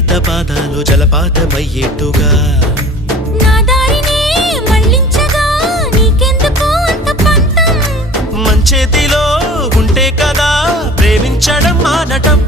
లేత పాదాలు జలపాతమయ్యేట్టుగా నా దారినే మళ్ళించగా నీకెందుకు అంత పంతం మంచేతిలో ఉంటే కదా ప్రేమించడం మానటం